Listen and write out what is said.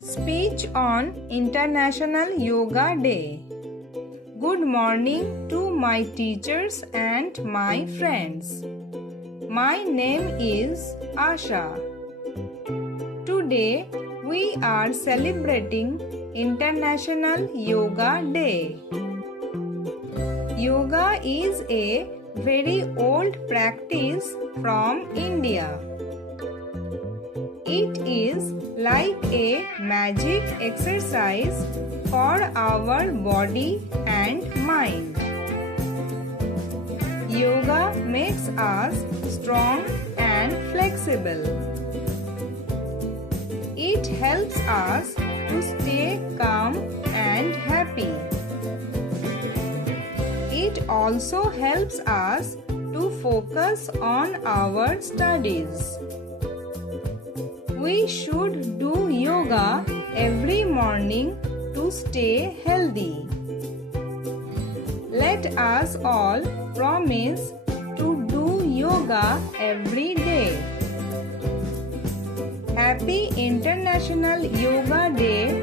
Speech on International Yoga Day. Good morning to my teachers and my friends. My name is Asha. Today we are celebrating International Yoga Day. Yoga is a very old practice from India. It is like a magic exercise for our body and mind. Yoga makes us strong and flexible. It helps us to stay calm and happy. It also helps us to focus on our studies. We should do yoga every morning to stay healthy. Let us all promise to do yoga every day. Happy International Yoga Day